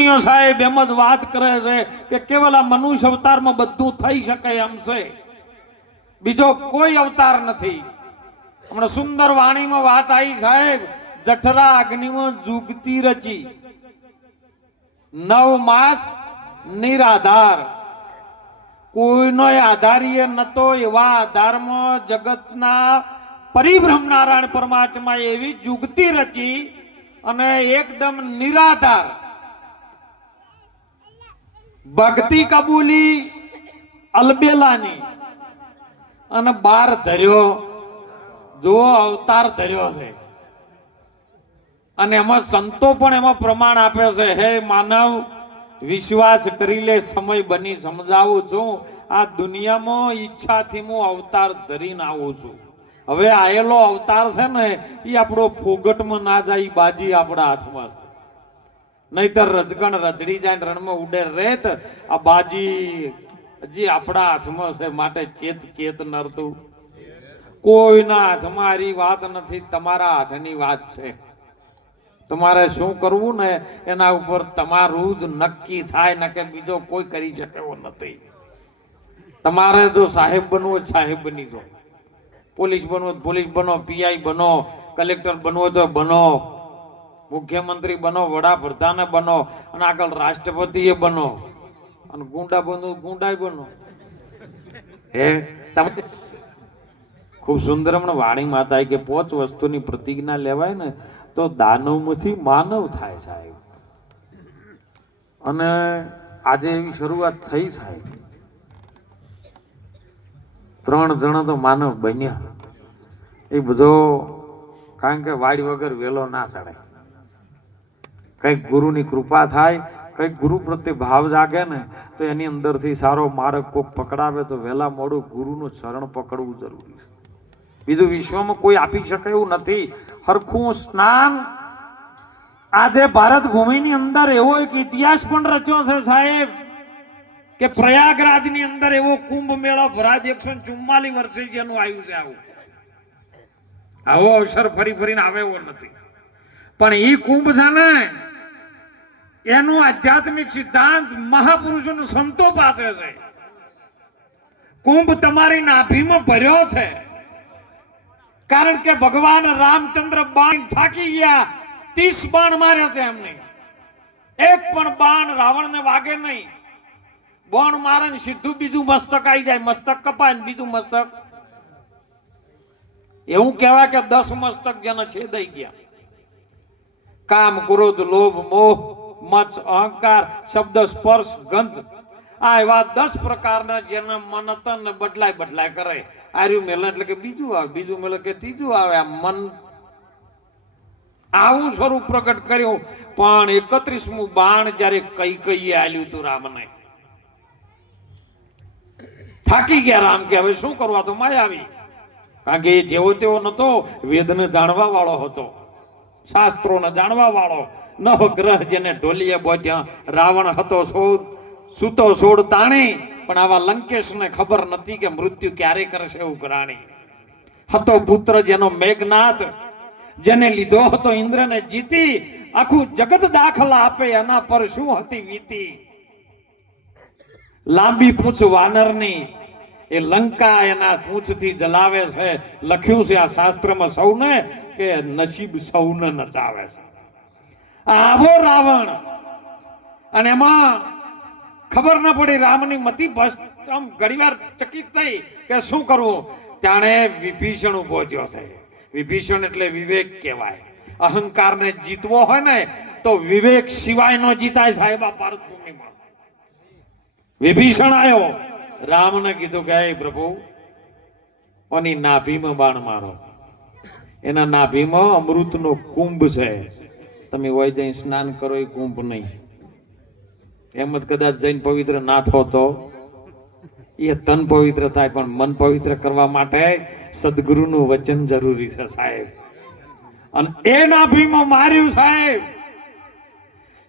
મુનિઓ સાહેબ એમ જ વાત કરે છે કે કેવલ આ મનુષ્ય અવતારમાં બધું થઈ શકે એમ છે, બીજો કોઈ અવતાર નથી. હમણાં સુંદર વાણીમાં વાત આવી સાહેબ, જઠરા અગ્નિમાં જુગતી રચી, 9 માસ નિરાધાર, કોઈનો આધારીય નતો, એવા આધારમાં જગતના પરિબ્રહ્મ નારાયણ પરમાત્મા એવી જુગતી રચી અને એકદમ નિરાધાર ભક્તિ કબૂલી અલબેલાની અને બાર ધર્યો, જો અવતાર ધર્યો છે. અને એમાં સંતો પણ એમાં પ્રમાણ આપે છે, હે માનવ વિશ્વાસ કરી લે, સમય બની સમજાવું છું, આ દુનિયામાં ઈચ્છાથી હું અવતાર ધરીને આવું છું. હવે આયેલો અવતાર છે ને એ આપણો ફોગટમાં ના જાય, બાજી આપણા હાથમાં છે. નહીતર રજગણ રજડી જાય રણમાં ઉડે રેત, આ બાજી હજી આપણા હાથમાં છે. માટે ચેત ચેત નરતું, કોઈના હાથમાં મારી વાત નથી, તમારા હાથની વાત છે. તમારે શું કરવું ને એના ઉપર તમારું જ નક્કી થાય, ને કે બીજો કોઈ કરી શકે એવો નથી. તમારે જો સાહેબ બનવું હોય સાહેબ બની જો, પોલીસ બનવું હોય પોલીસ બનો, પીઆઈ બનો, કલેક્ટર બનવું હોય તો બનો, મુખ્યમંત્રી બનો, વડાપ્રધાન બનો, અને આગળ રાષ્ટ્રપતિ બનો, અને ગુંડા બનો ગુંડા બનો. હે તમે ખૂબ સુંદર હમણાં વાણી માતા કે 5 વસ્તુની પ્રતિજ્ઞા લેવાય ને તો દાનવમાંથી માનવ થાય સાહેબ. અને આજે એવી શરૂઆત થઈ સાહેબ, 3 જણા તો માનવ બન્યા. એ બધો કારણ કે વાડી વગર વેલો ના ચડે, કઈક ગુરુની કૃપા થાય, કઈક ગુરુ પ્રત્યે ભાવ જાગે ને તો એની અંદરથી સારો માર્ગ કોક પકડાવે તો વહેલા મોડું ગુરુનું ચરણ પકડવું જરૂરી છે. બીજું વિશ્વમાં કોઈ આપી શકે એવું નથી. હરખું સ્નાન આજે ભારત ભૂમિની અંદર એવો એક ઇતિહાસ પણ રચ્યો છે સાહેબ કે પ્રયાગરાજની અંદર એવો કુંભ મેળો ભરાજ 144 વર્ષે જેનું આવ્યું છે. આવો અવસર ફરી ફરીને આવે એવો નથી. પણ એ કુંભ છે ને એનું આધ્યાત્મિક સિદ્ધાંત મહાપુરુષોનું સંતો પાસે છે. કુંભ તમારી નાભીમાં ભર્યો છે, કારણ કે ભગવાન રામચંદ્ર બાણ થાકી ગયા, 30 બાણ માર્યા છે એમને, એક પણ બાણ રાવણને વાગે નહીં. બાણ મારે ને સીધું બીજું મસ્તક આવી જાય, મસ્તક કપાય ને બીજું મસ્તક. એવું કહેવાય કે 10 મસ્તક જેને છેદાઈ ગયા. કામ, ક્રોધ, લોભ, મોહ, મત્સ, અહંકાર, શબ્દ, સ્પર્શ, ગંધ, આ એવા 10 પ્રકારના જેના મન તન બદલાય બદલાય કરે. આર્યું મેલે એટલે કે બીજું આવે, બીજું મેલે કે ત્રીજું આવે. આ મન આવું સ્વરૂપ પ્રગટ કર્યું. પણ 31મું બાણ જયારે કૈકેયીએ આલ્યું હતું રામને, થાકી ગયા રામ કે હવે શું કરવા, તો માયા આવી. કારણ કે એ જેવો તેવો નતો, વેદને જાણવા વાળો હતો, શાસ્ત્રોને જાણવા વાળો. 9 ગ્રહ જેને ઢોલીએ બોધ્યા, રાવણ હતો સૂતો સોડ તાણી, પણ આવા લંકેશને ખબર નથી કે મૃત્યુ ક્યારે કરશે એવું ગ્રાણી. હતો પુત્ર જેનો મેઘનાથ, જેને લીધો હતો ઇન્દ્રને જીતી, આખું જગત દાખલા આપે એના પર શું હતી વીતી. લાંબી પૂંછ વાનરની, એ લંકા એના પૂંછથી જલાવે છે. લખ્યું છે આ શાસ્ત્રમાં સૌને કે નસીબ સૌને નચાવે છે. આવો રાવણ, અને એમાં ખબર ન પડી રામની મતિ આમ ઘણીવાર ચકિત થઈ કે શું કરવું. ત્યારે વિભીષણ ઉભો થયો છે. વિભીષણ એટલે વિવેક કહેવાય. અહંકારને જીતવો હોય ને તો વિવેક સિવાય નો જીતાય સાહેબ આ ભારત ભૂમિમાં. વિભીષણ આવ્યો, રામને કીધું કે હે પ્રભુ, ઓની નાભીમાં બાણ મારો, એના નાભીમાં અમૃતનો કુંભ છે, તમે હોય જઈને સ્નાન કરો. એ કુંભ નહીં, એમ જ કદાચ જઈને પવિત્ર ના થો તો એ તન પવિત્ર થાય, પણ મન પવિત્ર કરવા માટે સદગુરુનું વચન જરૂરી છે સાહેબ. અને એ નાભીમાં માર્યું સાહેબ.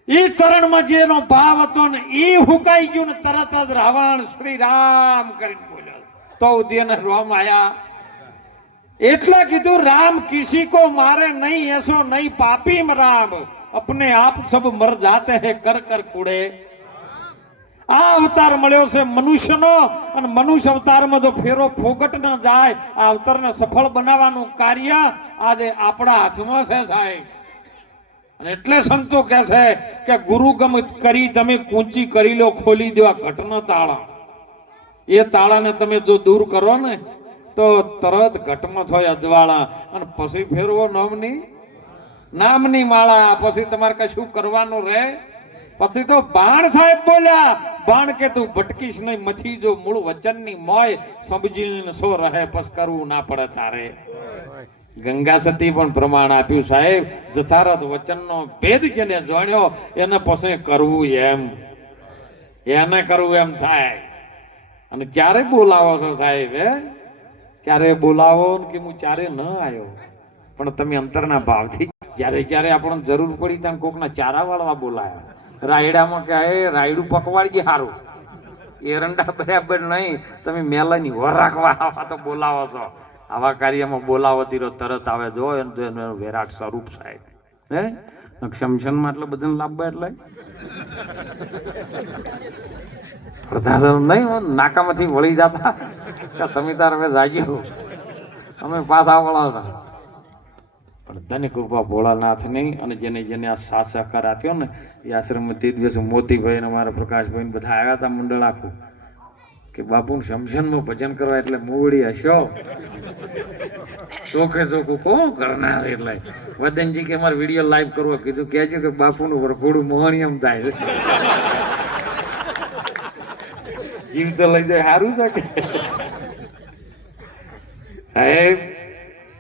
એ ચરણમાં જેનો ભાવ હતો ને એ હુકાઈ ગયું ને તરત જ રાવણ શ્રી રામ કરીને બોલ્યો તો ઉદયને રોમ આયા. એટલે કીધું રામ કિસી કો મારે નહીં, એસો નહીં પાપી રામ, अपने आप सब मर जाते हैं कर कर कूड़े। આ અવતાર મળ્યો છે મનુષ્યનો, અને મનુષ્ય અવતારમાં જો ફેરો ફોગટ ન જાય, આ અવતારને સફળ બનાવવાનું કાર્ય આજે આપણા હાથમાં છે સાહેબ. અને એટલે સંતો કહે છે કે ગુરુગમ કરી તમે કૂંચી કરી લો, ખોલી દેવા ઘટના તાળા. એ તાળાને તમે જો દૂર કરો ને તો તરત ઘટમાં થાય અજવાળા, અને પછી ફેરવો નામની માળા. પછી તમારે કશું કરવાનું રહે. પછી તો બાણ સાહેબ બોલ્યા, બાણ કે તું ભટકીશ નહીં, મથી જો મૂળ વચનની મોય સમજીને સો રહે, પછી કરવું ના પડે તારે. ગંગા સતી પણ પ્રમાણ આપ્યું સાહેબ, જથારથ વચનનો ભેદ જેને જાણ્યો એને પછી કરવું એને કરવું એમ થાય. અને ક્યારે બોલાવો છો સાહેબ? ક્યારે બોલાવો કે હું ચારે ન આવ્યો, પણ તમે અંતરના ભાવથી જ્યારે આપણને જરૂર પડી ત્યાં કોકના ચારા વાળવા બોલાયા. રાયડામાં કહે રાયડું પકવાડજે સારું, એરંડા બરાબર નહીં, તમે મેલાની વર રાખવા આવા તો બોલાવો છો. આવા કાર્યમાં બોલાવો તીરો તરત આવે. જો એનું વિરાટ સ્વરૂપ સાહેબ. શમશનમાં એટલે બધાને લાભ એટલે નહીં નાકામાંથી વળી જતા કે તમે તાર હવે જાગ્યો, અમે પાછા વળાવતા. પણ ધન્ય કૃપા ભોળાનાથની, અને જેને આ સાથ સહકાર આપ્યો ને એ આશ્રમમાં તે દિવસે મોતીભાઈ અને અમારા પ્રકાશભાઈ બધા આવ્યા હતા મંડળ આખું, કે બાપુને શમશાનમાં ભજન કરવા એટલે મોવડી હસ્યો ચોખે ચોખ્ખું કોણ કરનાર. એટલે વદનજી કે અમારે વિડીયો લાઈવ કરવો, કીધું કહેજો કે બાપુનું વરઘોડું મોહણી એમ થાય. જીવ તો લઈ જાય સારું છે કે સાહેબ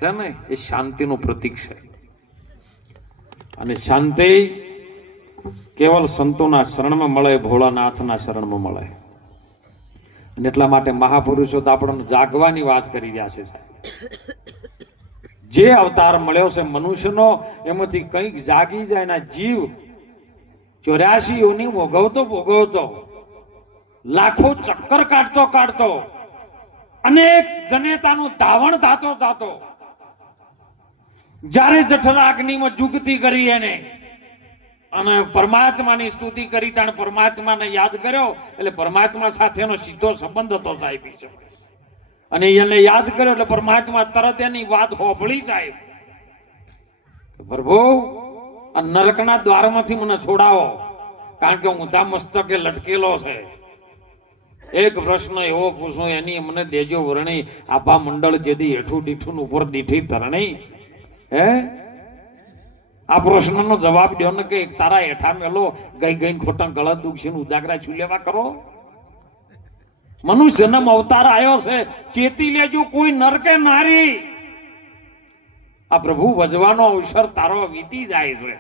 છે ને એ શાંતિનું પ્રતીક છે. અને શાંતિ કેવલ સંતોના શરણમાં મળે, ભોળાનાથના શરણમાં મળે. અને એટલા માટે મહાપુરુષો તો આપણને જાગવાની વાત કરી રહ્યા છે સાહેબ. જે અવતાર મળ્યો છે મનુષ્યનો, એમાંથી કંઈક જાગી જાય ના જીવ 84 યોની ભોગવતો લાખો ચક્કર કાઢતો અનેક જનેતાનું ધાવણ થાતો જ્યારે જઠરાગ્નિમાં જુગતી કરી એને અને પરમાત્માની સ્તુતિ કરી, તાણે પરમાત્માને યાદ કર્યો એટલે પરમાત્મા સાથેનો સીધો સંબંધ હતો સાહેબ. અને એને યાદ કર્યો એટલે પરમાત્મા તરત એની વાત હોભળી સાહેબ. પ્રભુ આ નરકના દ્વારમાંથી મને છોડાવો, કારણ કે હું ઊંધા મસ્તકે લટકેલો છે. એક પ્રશ્ન એવો પૂછો એની મને દેજો વરણી, આભા મંડળ જેથી હેઠું દીઠું ઉપર દીઠી તરણી. આ પ્રશ્નનો જવાબ દો ને કે તારા હેઠા મેલો ગઈ ખોટા ગળત દુખશે ઉજાગરા છું લેવા કરો. મનુષ્ય જન્મ અવતાર આવ્યો છે, ચેતી લેજો કોઈ નર કે નારી, આ પ્રભુ ભજવાનો અવસર તારો વીતી જાય છે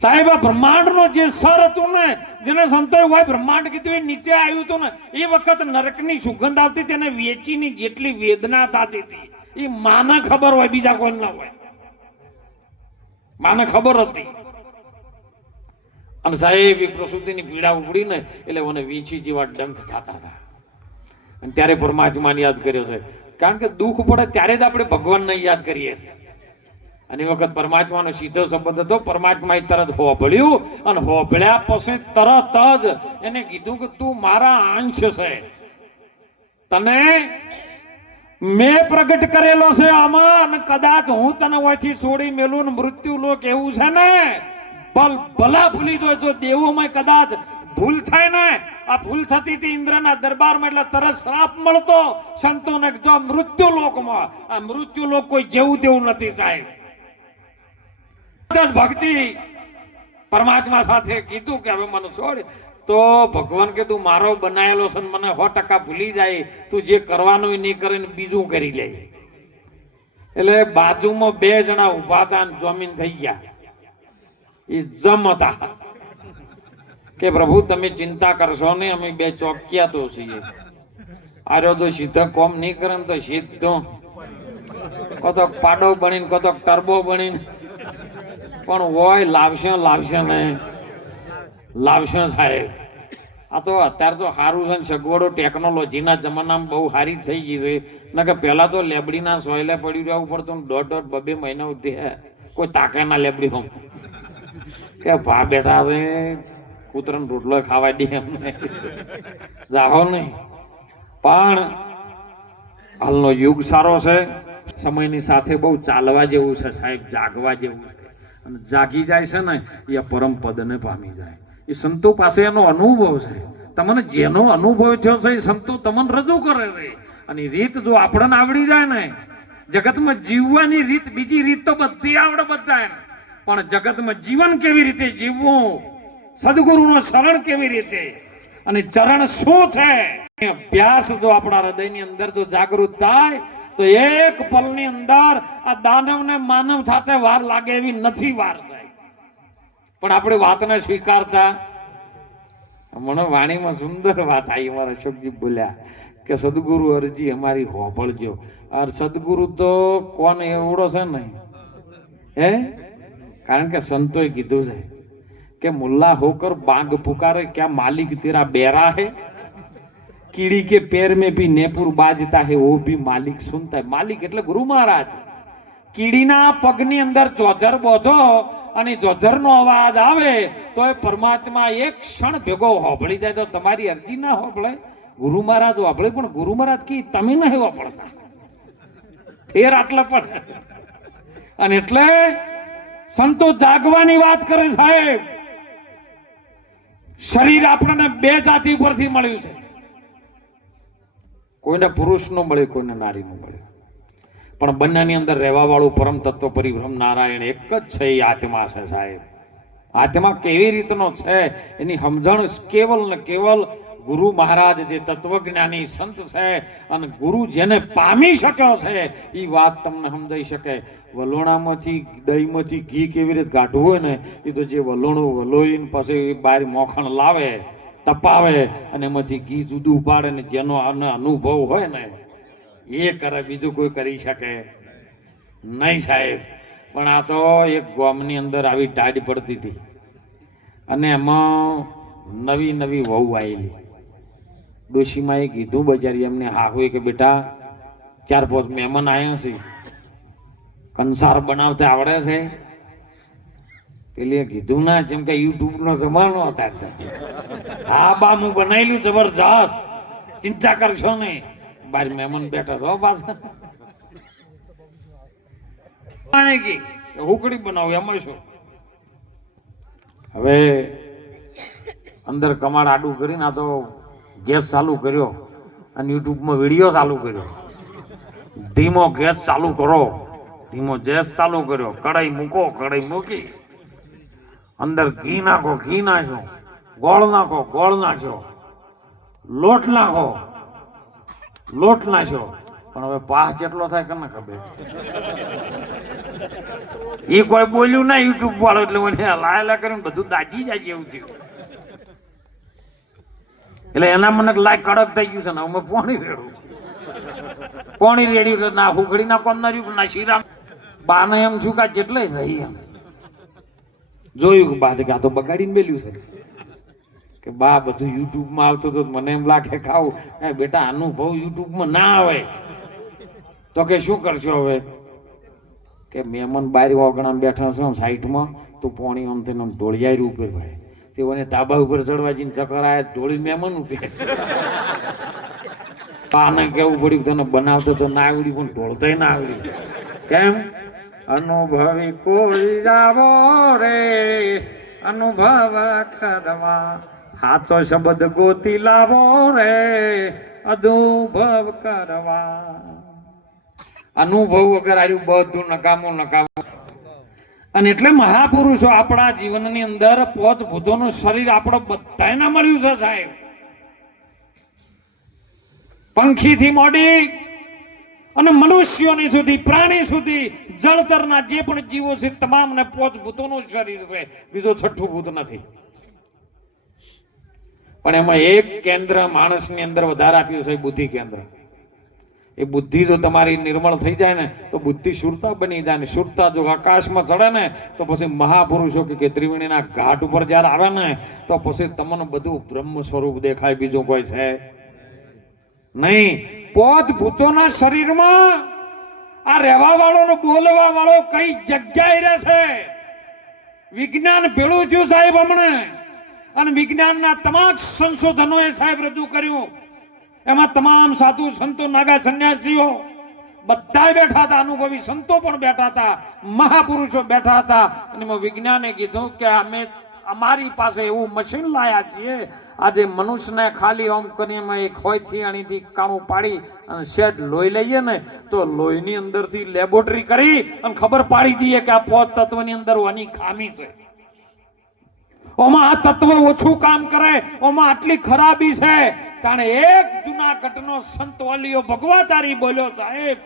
સાહેબ. આ બ્રહ્માંડ નો જે સર હતું ને, જેને સંતોએ હોય બ્રહ્માંડ કીધું, એ નીચે આવ્યું હતું ને, એ વખત નરકની સુગંધ આવતી, તેને વેચીની જેટલી વેદના થતી હતી એ માને ખબર હોય, બીજા કોઈ ના હોય. માને ખબર હતી. અને સાહેબ એ પ્રસૂતિની પીડા ઉપડી ને એટલે મને વીંછી જેવા ડંખ થતા હતા. અને ત્યારે પરમાત્માને યાદ કર્યો છે, કારણ કે દુઃખ પડે ત્યારે જ આપણે ભગવાનને યાદ કરીએ છીએ. અને એ વખત પરમાત્માનો સીધો સંબંધ હતો. પરમાત્માએ તરત હોભળ્યું, અને હોભળ્યા પછી તરત જ એને કીધું કે તું મારા અંશ છે, તને મેં પ્રગટ કરેલો છે આમાં, અને કદાચ હું તને ઓછી છોડી મેલું ને મૃત્યુ લોક એવું છે ને, ભલા ભૂલી જો દેવોમાં કદાચ ભૂલ થાય ને, આ ભૂલ થતી હતી ઇન્દ્રના દરબારમાં, એટલે તરત શ્રાપ મળતો સંતોને, જો મૃત્યુ લોકમાં, આ મૃત્યુ લોક કોઈ જેવું તેવું નથી સાહેબ. ભક્તિ પરમાત્મા સાથે કીધું કે હવે મને છોડ, તો ભગવાન કે તું મારો બનાયેલો છે, મને 100% ભૂલી જાય, તું જે કરવાનું નહીં કરે ને બીજું કરી લે. એટલે બાજુમાં 2 જણા ઉભા હતા અને જમીન થઈ ગયા. એ જમ હતા કે પ્રભુ તમે ચિંતા કરશો ને, અમે 2 ચોકિયા તો છીએ. આર્યો તો સીધો કોમ નહીં કરે ને તો સીધો કતો પાડો બનીને કતો ટર્બો બનીને પણ હોય લાવશે સાહેબ. આ તો અત્યારે તો સારું છે ને, સગવડો ટેકનોલોજીના જમાનામાં બહુ સારી થઈ ગઈ છે. ના કે પહેલા તો લેબડીના સોયલે પડી રહેવું પડતું, 1.5-2 મહિના સુધી કોઈ તાકે ના લેબડી હોમ. કે ભા બેઠા છે કૂતરાનો રોટલો ખાવા દે અમને જાહો નહીં. પણ હાલનો યુગ સારો છે, સમયની સાથે બહુ ચાલવા જેવું છે સાહેબ, જાગવા જેવું છે. અને જાગી જાય છે ને એ પરમ પદને પામી જાય. એ સંતો પાસે એનો અનુભવ છે. તમને જેનો અનુભવ થયો છે એ સંતો તમને રજૂ કરે છે. અને રીત જો આપણને આવડી જાય ને, જગતમાં જીવવાની રીત, બીજી રીત તો બધી આવડે બધાને, પણ જગતમાં જીવન કેવી રીતે જીવવું, સદગુરુનો શરણ કેવી રીતે, અને ચરણ શું છે, અભ્યાસ જો આપણા હૃદયની અંદર જો જાગૃત થાય તો એક પલની અંદર આ દાનવને માનવ સાથે વાર લાગે એવી નથી વાર થાય. પણ આપણે વાતને સ્વીકારતા. મને વાણીમાં સુંદર વાત આવી, અમારા અશોકજી બોલ્યા કે સદગુરુ અરજી અમારી હોભળજો. और સદગુરુ તો કોણ એવડો છે ને, હે, કારણ કે સંતોએ કીધું છે કે મુલ્લા હોकर बांग पुकारे क्या मालिक तेरा बेरा है, कीड़ी के पैर में भी नेपुर बाजता है वो भी मालिक सुनता है. मालिक એટલે ગુરુ મહારાજ. કીડીના પગની અંદર જોજર બોધો અને જોજરનો અવાજ આવે તો એ પરમાત્મા એક ક્ષણ ભેગો હોભળી જાય. તો તમારી અરજી ના હોભળે, ગુરુ મહારાજ હોભળે, પણ ગુરુ મહારાજ કી તમે નહીં હોભળતા, ફેર આટલા પડે. અને એટલે સંતો જાગવાની વાત કરે સાહેબ. શરીર આપણને બે જાતિ પરથી મળ્યું છે, કોઈને પુરુષનું મળે, કોઈને નારીનું મળે, પણ બંનેની અંદર રહેવા વાળું પરમ તત્વ પરિબ્રહ્મ નારાયણ એક જ છે. એ આત્મા છે સાહેબ. આત્મા કેવી રીતનો છે એની સમજણ કેવલ ને કેવલ ગુરુ મહારાજ જે તત્વજ્ઞાની સંત છે અને ગુરુ જેને પામી શક્યો છે એ વાત તમને સમજાઈ શકે. વલોણામાંથી દહીંમાંથી ઘી કેવી રીતે કાઢવું હોય ને, એ તો જે વલોણું વલોઈને પછી બહાર મોખણ લાવે, તપાવે અને એમાંથી ઘી જુદું પાડે ને જેનો અનુભવ હોય ને એ કરે, બીજું કોઈ કરી શકે નહીં સાહેબ. પણ આ તો એક ગામની અંદર આવી ટાઢ પડતી હતી અને એમાં નવી નવી વહુ આવેલી. ડોશીમાં એ કીધું બજારી એમને હાહુએ કે બેટા 4-5 મહેમાન આવ્યા છે, કંસાર બનાવતા આવડે છે? પેલી કીધું ના, જેમ કે યુટ્યુબ નો જમાનો હતા. હા બા હું બનાવેલું જબરજસ્ત, ચિંતા કરશો નહીં. બાર મહેમાન બેઠા છો પાછા, હુકડી બનાવું એમાં શું. હવે અંદર કમાડ આડું કરીને આ તો ગેસ ચાલુ કર્યો અને યુટ્યુબમાં વિડીયો ચાલુ કર્યો. ધીમો ગેસ ચાલુ કરો, ધીમો ગેસ ચાલુ કર્યો, કઢાઈ મૂકો, કઢાઈ મૂકી, અંદર ઘી નાખો, ઘી નાખો, ગોળ નાખો, ગોળ નાખ્યો, લોટ નાખો, લોટ નાખ્યો. પણ હવે પાહ જેટલો થાય કે ના ખબર, એ કોઈ બોલ્યું ના યુટ્યુબ વાળો, એટલે મને લાયેલા કરીને બધું દાજી જાય એવું થયું. એટલે એના મને લાય કડક થઈ ગયું છે ને, હું પોણી રેડું, પોણી રેડ્યું એટલે ના હુકડી ના કોમ ના રહ્યું, ના શીરા. બાને એમ છું કે જેટલે રહી એમ જોયું બા કે આ તો બગાડીને મેલ્યું છે કે બા બધું યુટ્યુબમાં આવતું હતું. મને એમ લાગે ખાવું, બેટા અનુભવ યુટ્યુબમાં ના આવે તો કે શું કરશો હવે? કે મહેમાન બાર ઓગણા બેઠા છે સાઈડમાં, તો પોણી આમ થઈને ઢોળિયારી ઉપર ભાઈ તેઓને તાબા ઉપર ચડવા જઈને ચક્કર આયા, ઢોળી મહેમાન ઉપર. બાને કેવું પડ્યું તને બનાવતો તો ના આવડી, પણ ઢોળતાય ના આવડી. કેમ? અનુભવી કોઈ જાવો રે અનુભવ કરવા, સાચો શબ્દ ગોતી લાવો રે અનુભવ કરવા. અનુભવ વગર આવ્યું બધું નકામું નકામું. અને એટલે મહાપુરુષો આપણા જીવનની અંદર 5 ભૂતોનું શરીર આપણે બધાને મળ્યું છે સાહેબ. પંખીથી મોડી અને મનુષ્યોની સુધી, પ્રાણી સુધી, જળચરના જે પણ જીવો છે તમામને 5 ભૂતોનું શરીર છે, બીજો 6ઠું ભૂત નથી. પણ એમાં એક કેન્દ્ર માણસની અંદર વધારે આપ્યું છે, બુદ્ધિ કેન્દ્ર. એ બુદ્ધિ જો તમારી નિર્મળ થઈ જાય ને તો બુદ્ધિ શુરતા બની જાય ને, શુરતા જો આકાશમાં ચડે ને તો પછી મહાપુરુષો કે ત્રિવેણીના ઘાટ ઉપર જ્યારે આવે ને તો પછી તમને બધું બ્રહ્મ સ્વરૂપ દેખાય, બીજું કોઈ છે નહીં. 5 ભૂતોના શરીરમાં આ રહેવા વાળો ને બોલવા વાળો કઈ જગ્યાએ રહેશે વિજ્ઞાન ભેળું થયું સાહેબ હમણાં, અને વિજ્ઞાનના તમામ સંશોધનોએ સાહેબ રજૂ કર્યું. એમાં તમામ સાધુ સંતો નાગા સંન્યાસીઓ બધા બેઠા હતા, અનુભવી સંતો પણ બેઠા હતા, મહાપુરુષો બેઠા હતા. અને એમાં વિજ્ઞાને કીધું કે અમે અમારી પાસે એવું મશીન લાયા છીએ, આજે મનુષ્યને ખાલી ઓમ કરીને એક હોયથી અણીથી કાણું પાડી અને શેડ લોહી લઈએ ને તો લોહીની અંદરથી લેબોરેટરી કરી અને ખબર પાડી દઈએ કે આ પોત તત્વની અંદર આની ખામી છે, ઓમાં આ તત્વ ઓછું કામ કરે, ઓમાં આટલી ખરાબી છે. કારણ એક જૂનાગઢનો સંત વાલીઓ ભગવાતારી બોલ્યો સાહેબ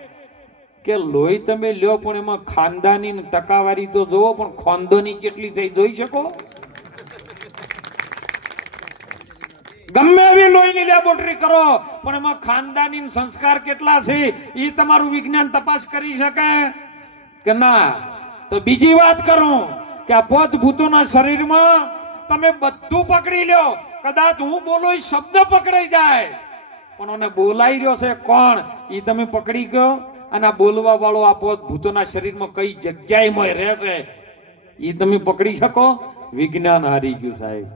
કે લોહી તમે લ્યો પણ એમાં ખાનદાની ટકાવારી તો જોવો, પણ ખોંદોની કેટલી થઈ જોઈ શકો? ગમે એવી લોહીની લેબોરેટરી કરો પણ એમાં ખાનદાની સંસ્કાર કેટલા છે એ તમારું વિજ્ઞાન તપાસ કરી શકે કે ના? તો બીજી વાત કરું કે આ પોત ભૂતોના શરીરમાં તમે બધું પકડી લ્યો, કદાચ હું બોલો એ શબ્દ પકડાઈ જાય, પણ મને બોલાઈ રહ્યો છે કોણ એ તમે પકડી ગયો. અને આ બોલવા વાળો આ પોત ભૂતોના શરીરમાં કઈ જગ્યાએ રહેશે એ તમે પકડી શકો? વિજ્ઞાન હારી ગયું સાહેબ.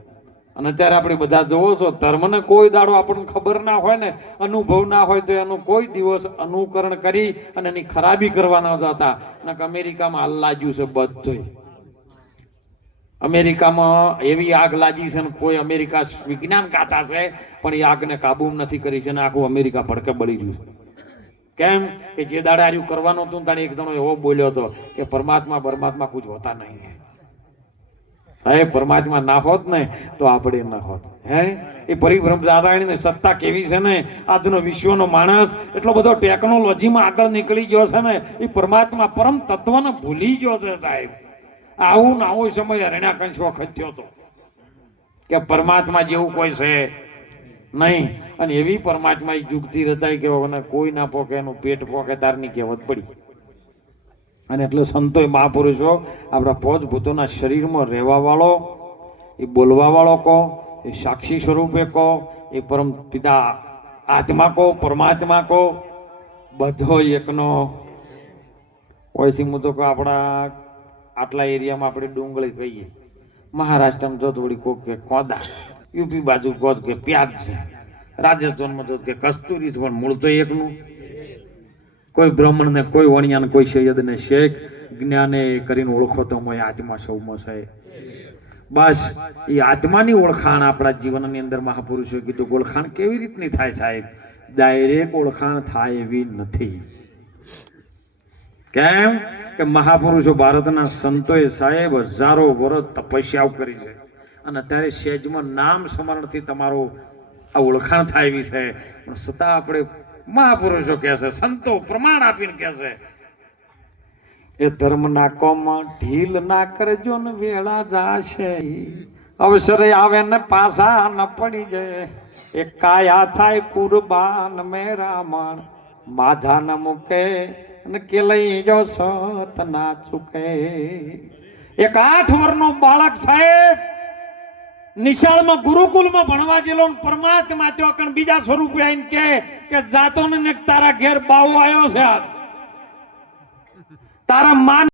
અને અત્યારે આપણે બધા જોવો છો, ધર્મને કોઈ દાડો આપણને ખબર ના હોય ને, અનુભવ ના હોય તો એનું કોઈ દિવસ અનુકરણ કરી અને એની ખરાબી કરવા ના જતા. અમેરિકામાં હાલ લાગ્યું છે બધું. અમેરિકામાં એવી આગ લાગી છે ને કોઈ અમેરિકા વિજ્ઞાન ગાતા છે પણ એ આગને કાબુ નથી કરી છે ને આખું અમેરિકા ભડકે બળી રહ્યું છે. કેમ કે જે દાડાર્યું કરવાનું હતું તાણે એક જણો એવો બોલ્યો હતો કે પરમાત્મા કુછ હોતા નહીં. સાહેબ પરમાત્મા ના હોત ને તો આપણે ના હોત. એ પરિભ્રમ નારાયણની સત્તા કેવી છે ને, આજનો વિશ્વનો માણસ એટલો બધો ટેકનોલોજીમાં આગળ નીકળી ગયો છે ને, એ પરમાત્મા પરમ તત્વને ભૂલી ગયો છે સાહેબ. આવું ને આવો સમય હરણ્યાકંશ વખત થયો હતો કે પરમાત્મા જેવું કોઈ છે નહીં. અને એવી પરમાત્મા યુગથી રચાઈ કે કોઈ ના પોકે એનું પેટ પોકે તારની કહેવત પડી. અને એટલે સંતોએ મહાપુરુષો આપણા પોત ભૂતોના શરીરમાં રહેવા વાળો, એ બોલવા વાળો કહો, એ સાક્ષી સ્વરૂપે કહો, એ પરમ પિતા આત્મા કહો, પરમાત્મા કહો, બધો એકનો હોય છે. હું તો કહું આપણા આટલા એરિયામાં આપણે ડુંગળી કહીએ, મહારાષ્ટ્રમાં જો થોડી કોક કે કોદા, યુપી બાજુ કોદ કે પ્યાજ છે, રાજસ્થાનમાં જો કે કસ્તુરી છે, પણ મૂળ તો એકનું. કોઈ બ્રાહ્મણને, કોઈ વણિયાને, કોઈ સૈયદને શેખ જ્ઞાને કરીને ઓળખો તો મોય આત્મા સૌમાં છે. બસ એ આત્માની ઓળખાણ આપણા જીવનની અંદર મહાપુરુષોએ કીધું. ઓળખાણ કેવી રીતની થાય સાહેબ? ડાયરેક્ટ ઓળખાણ થાય એવી નથી. કેમ કે મહાપુરુષો ભારતના સંતોએ સાહેબ હજારો વર્ષ તપસ્યાઓ કરી છે, અને અત્યારે સેજમાં નામ સ્મરણથી તમારો આ ઓળખાણ થાય એવી છે. પણ છતાં આપણે મહાપુરુષો કહે છે, સંતો પ્રમાણ આપીને કહે છે એ ધર્મના કોમમાં ઢીલ ના કરજો ને વેળા જાશે, અવસરે આવે ને પાછા ન પડી જાય. એ કાયા થાય કુરબાન મેરા મણ, માધા ન મૂકે અને કેલઈ જો સત ના ચૂકે. એક 8 વર્ષનો બાળક સાહેબ નિશાળમાં ગુરુકુલમાં ભણવા જેલો પરમાત્મા ચોકણ બીજા સ્વરૂપે આવીને કે જાતો ને તારા ઘેર બાવો આવ્યો છે, તારા માન